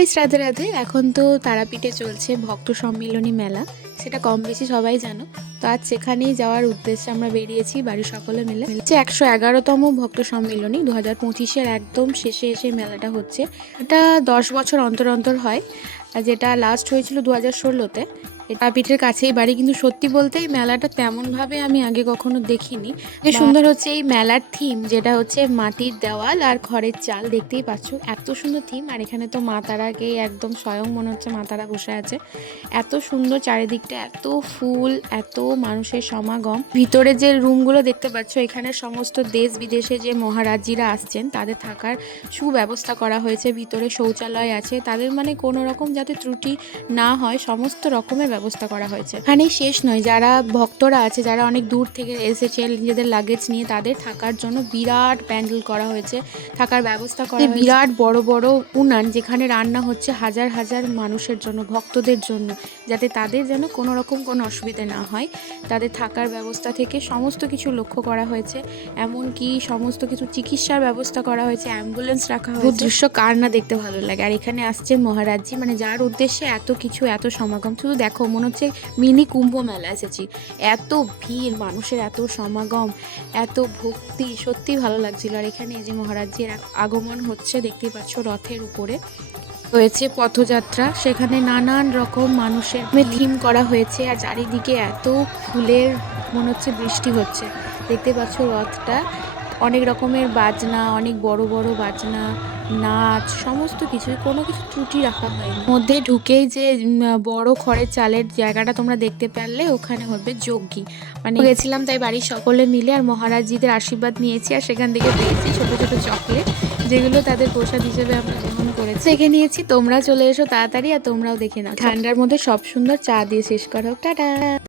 Guys, Radhe Radhe. এখন তো তারাপীঠে চলছে ভক্ত সম্মিলনী মেলা, সেটা কম বেশি সবাই জানো। তো আজ সেখানেই যাওয়ার উদ্দেশ্যে আমরা বেরিয়েছি বাড়ির সকলে মিলে। 111তম ভক্ত সম্মিলনী 2025-এর একদম শেষে এসে মেলাটা হচ্ছে। এটা 10 বছর অন্তর অন্তর হয়, আর যেটা লাস্ট হয়েছিল 2016-তে। তারাপীঠের কাছেই বাড়ি, কিন্তু সত্যি বলতে এই মেলাটা তেমন ভাবে আমি আগে কখনো দেখিনি। যে সুন্দর হচ্ছে এই মেলার থিম, যেটা হচ্ছে মাটির দেওয়াল আর খড়ের চাল, দেখতেই পাচ্ছ এত সুন্দর থিম। আর এখানে তো মা তারাকে একদম স্বয়ং মনে হচ্ছে মা তারা বসে আছে। এত সুন্দর চারিদিকটা, এত ফুল, এত মানুষের সমাগম। ভিতরে যে রুমগুলো দেখতে পাচ্ছ, এখানে সমস্ত দেশ বিদেশে যে মহারাজজিরা আসছেন তাদের থাকার সুব্যবস্থা করা হয়েছে। ভিতরে শৌচালয় আছে, তাদের মানে কোনো রকম যাতে ত্রুটি না হয় সমস্ত রকমের ব্যবস্থা করা হয়েছে। এখানেই শেষ নয়, যারা ভক্তরা আছে, যারা অনেক দূর থেকে এসেছে নিজেদের লাগেজ নিয়ে, তাদের থাকার জন্য বিরাট প্যান্ডেল করা হয়েছে, থাকার ব্যবস্থা করা হয়েছে। বিরাট বড় বড় উনান, যেখানে রান্না হচ্ছে হাজার হাজার মানুষের জন্য, ভক্তদের জন্য, যাতে তাদের যেন কোনো রকম কোনো অসুবিধা না হয়। তাদের থাকার ব্যবস্থা থেকে সমস্ত কিছু লক্ষ্য করা হয়েছে। এমনকি সমস্ত কিছু চিকিৎসার ব্যবস্থা করা হয়েছে, অ্যাম্বুলেন্স রাখা হয়েছে। দৃশ্য কার না দেখতে ভালো লাগে। আর এখানে আসছে মহারাজজি, মানে যার উদ্দেশ্যে এত কিছু, এত সমাগম। শুধু দেখো, মনে হচ্ছে মিনি কুম্ভ মেলা এসেছি। এত ভিড় মানুষের, এত সমাগম, এত ভক্তি, সত্যি ভালো লাগছিল। আর এখানে এই যে মহারাজজির আগমন হচ্ছে, দেখতেই পাচ্ছ রথের উপরে হয়েছে পথযাত্রা, সেখানে নানান রকম মানুষের থিম করা হয়েছে। আর চারিদিকে এত ফুলের, মনে হচ্ছে বৃষ্টি হচ্ছে। দেখতে পাচ্ছ রথটা, অনেক রকমের বাজনা, অনেক বড় বড় বাজনা, নাচ, সমস্ত কিছুই, কোনো কিছু ত্রুটি রাখা হয়নি। মধ্যে ঢুকেই যে বড় খড়ের চালের জায়গাটা তোমরা দেখতে পারলে, ওখানে হবে যজ্ঞী। মানে গেছিলাম তাই বাড়ির সকলে মিলে, আর মহারাজজিদের আশীর্বাদ নিয়েছি। আর সেখান থেকে পেয়েছি ছোট ছোট চকলেট, যেগুলো তাদের প্রসাদ হিসেবে আমরা গ্রহণ করেছি। দেখে নিয়েছি, তোমরা চলে এসো তাড়াতাড়ি, আর তোমরাও দেখে নাও। ঠান্ডার মধ্যে সব সুন্দর চা দিয়ে শেষ করা হোক। টাটা।